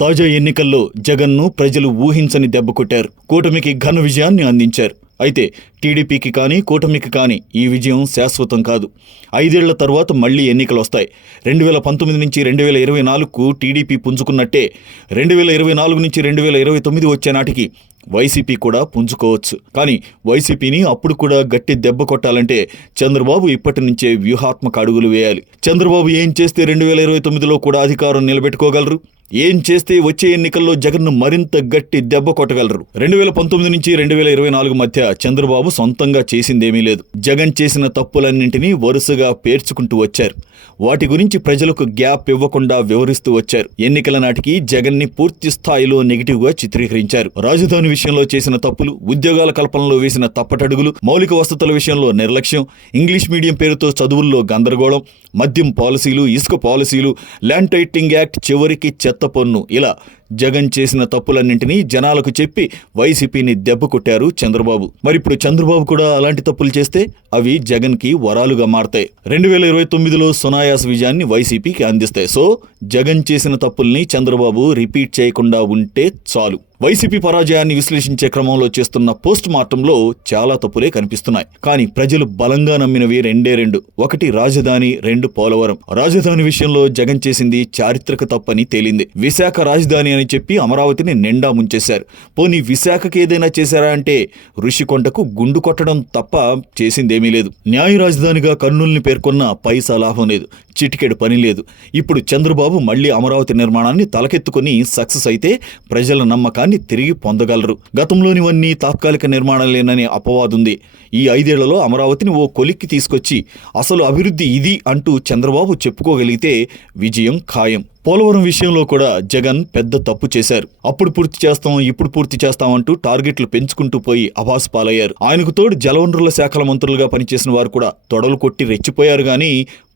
తాజా ఎన్నికల్లో జగన్ను ప్రజలు ఊహించని దెబ్బ కొట్టారు. కూటమికి ఘన విజయాన్ని అందించారు. అయితే టీడీపీకి కానీ కూటమికి కానీ ఈ విజయం శాశ్వతం కాదు. ఐదేళ్ళ తర్వాత మళ్ళీ ఎన్నికలు వస్తాయి రెండు వేల పంతొమ్మిది నుంచి రెండు వేల ఇరవై నాలుగుకు టీడీపీ పుంజుకున్నట్టే రెండు వేల ఇరవై నాలుగు నుంచి రెండు వేల ఇరవై తొమ్మిది వచ్చే నాటికి వైసీపీ కూడా పుంజుకోవచ్చు. కానీ వైసీపీని అప్పుడు కూడా గట్టి దెబ్బ కొట్టాలంటే చంద్రబాబు ఇప్పటి నుంచే వ్యూహాత్మక అడుగులు వేయాలి. చంద్రబాబు ఏం చేస్తే రెండు వేల ఇరవై తొమ్మిదిలో కూడా అధికారం నిలబెట్టుకోగలరు? ఏం చేస్తే వచ్చే ఎన్నికల్లో జగన్ను మరింత గట్టి దెబ్బ కొట్టగలరు? రెండు వేల పంతొమ్మిది నుంచి రెండు వేల ఇరవై నాలుగు మధ్య చంద్రబాబు సొంతంగా చేసిందేమీ లేదు. జగన్ చేసిన తప్పులన్నింటినీ వరుసగా పేర్చుకుంటూ వచ్చారు. వాటి గురించి ప్రజలకు గ్యాప్ ఇవ్వకుండా వివరిస్తూ వచ్చారు. ఎన్నికల నాటికి జగన్ని పూర్తి స్థాయిలో నెగిటివ్గా చిత్రీకరించారు. రాజధాని విషయంలో చేసిన తప్పులు ఉద్యోగాల కల్పనలో వేసిన తప్పటడుగులు మౌలిక వసతుల విషయంలో నిర్లక్ష్యం ఇంగ్లీష్ మీడియం పేరుతో చదువుల్లో గందరగోళం మద్యం పాలసీలు ఇసుక పాలసీలు ల్యాండ్ టైటింగ్ యాక్ట్ చివరికి చెత్త పన్ను. ఇలా జగన్ చేసిన తప్పులన్నింటినీ జనాలకు చెప్పి వైసీపీని దెబ్బ కొట్టారు చంద్రబాబు. మరిప్పుడు చంద్రబాబు కూడా అలాంటి తప్పులు చేస్తే అవి జగన్కి వరాలుగా మారతాయి. రెండు వేల ఇరవై తొమ్మిదిలో సునాయాస విజయాన్ని వైసీపీకి అందిస్తాయి. సో జగన్ చేసిన తప్పుల్ని చంద్రబాబు రిపీట్ చేయకుండా ఉంటే చాలు. వైసీపీ పరాజయాన్ని విశ్లేషించే క్రమంలో చేస్తున్న పోస్ట్ మార్టంలో చాలా తప్పులే కనిపిస్తున్నాయి. కానీ ప్రజలు బలంగా నమ్మినవి రెండే రెండు. ఒకటి రాజధాని రెండు పోలవరం. రాజధాని విషయంలో జగన్ చేసింది చారిత్రక తప్పని తేలింది. విశాఖ రాజధాని అని చెప్పి అమరావతిని నిండా ముంచేశారు. పోనీ విశాఖకి ఏదైనా చేశారా అంటే ఋషికొండకు గుండు కొట్టడం తప్ప చేసిందేమీ లేదు. న్యాయ రాజధానిగా కర్నూలుని పేర్కొన్న పైసా లాభం లేదు. చిటికెడు పని లేదు. ఇప్పుడు చంద్రబాబు మళ్ళీ అమరావతి నిర్మాణాన్ని తలకెత్తుకుని సక్సెస్ అయితే ప్రజల నమ్మకాన్ని తిరిగి పొందగలరు. గతంలోనివన్నీ తాత్కాలిక నిర్మాణాలేననే అపవాదుంది. ఈ ఐదేళ్ళలో అమరావతిని ఓ కొలిక్కి తీసుకొచ్చి అసలు అభివృద్ధి ఇది అంటూ చంద్రబాబు చెప్పుకోగలిగితే విజయం ఖాయం. పోలవరం విషయంలో కూడా జగన్ పెద్ద తప్పు చేశారు. అప్పుడు పూర్తి చేస్తాం ఇప్పుడు పూర్తి చేస్తాం అంటూ టార్గెట్లు పెంచుకుంటూ పోయి అభాస్ పాలయ్యారు. ఆయనకు తోడు జలవనరుల శాఖల మంత్రులుగా పనిచేసిన వారు కూడా తొడలు కొట్టి రెచ్చిపోయారు గాని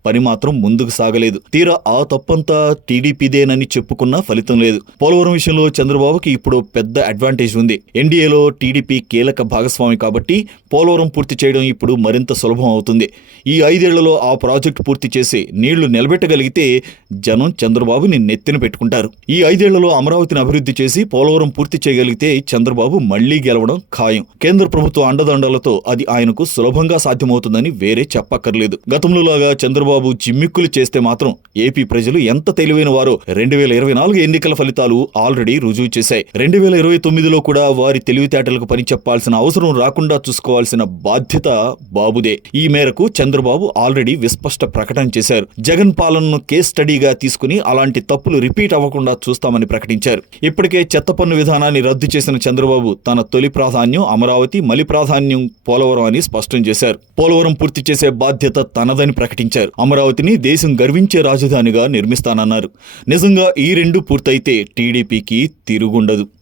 పని మాత్రం ముందుకు సాగలేదు. తీరా ఆ తప్పంతా టీడీపీదేనని చెప్పుకున్నా ఫలితం లేదు. పోలవరం విషయంలో చంద్రబాబుకి ఇప్పుడు పెద్ద అడ్వాంటేజ్ ఉంది. ఎన్డీఏలో టీడీపీ కీలక భాగస్వామి కాబట్టి పోలవరం పూర్తి చేయడం ఇప్పుడు మరింత సులభం అవుతుంది. ఈ ఐదేళ్ళలో ఆ ప్రాజెక్టు పూర్తి చేసి నీళ్ళు నిలబెట్టగలిగితే జనం చంద్రబాబుని నెత్తిన పెట్టుకుంటారు. ఈ ఐదేళ్ళలో అమరావతిని అభివృద్ధి చేసి పోలవరం పూర్తి చేయగలిగితే చంద్రబాబు మళ్ళీ గెలవడం ఖాయం. కేంద్ర ప్రభుత్వ అండదండలతో అది ఆయనకు సులభంగా సాధ్యమవుతుందని వేరే చెప్పక్కర్లేదు. గతంలో లాగా చంద్రబాబు జిమ్మిక్కులు చేస్తే మాత్రం ఏపీ ప్రజలు ఎంత తెలివైన వారో రెండు వేల ఇరవై నాలుగు ఎన్నికల ఫలితాలు ఆల్రెడీ రుజువు చేశాయి. రెండు వేల ఇరవై తొమ్మిదిలో కూడా వారి తెలివితేటలకు పని చెప్పాల్సిన అవసరం రాకుండా చూసుకోవాల్సిన బాధ్యత బాబుదే. ఈ మేరకు చంద్రబాబు ఆల్రెడీ విస్పష్ట ప్రకటన చేశారు. జగన్ పాలనను కేస్ స్టడీగా తీసుకుని అలాంటి తప్పులు రిపీట్ అవ్వకుండా చూస్తామని ప్రకటించారు. ఇప్పటికే చెత్త పన్ను విధానాన్ని రద్దు చేసిన చంద్రబాబు తన తొలి ప్రాధాన్యం అమరావతి మలి ప్రాధాన్యం పోలవరం అని స్పష్టం చేశారు. పోలవరం పూర్తి చేసే బాధ్యత తనదని ప్రకటించారు. అమరావతిని దేశం గర్వించే రాజధానిగా నిర్మిస్తానన్నారు. నిజంగా ఈ రెండు పూర్తయితే టీడీపీకి తిరుగుండదు.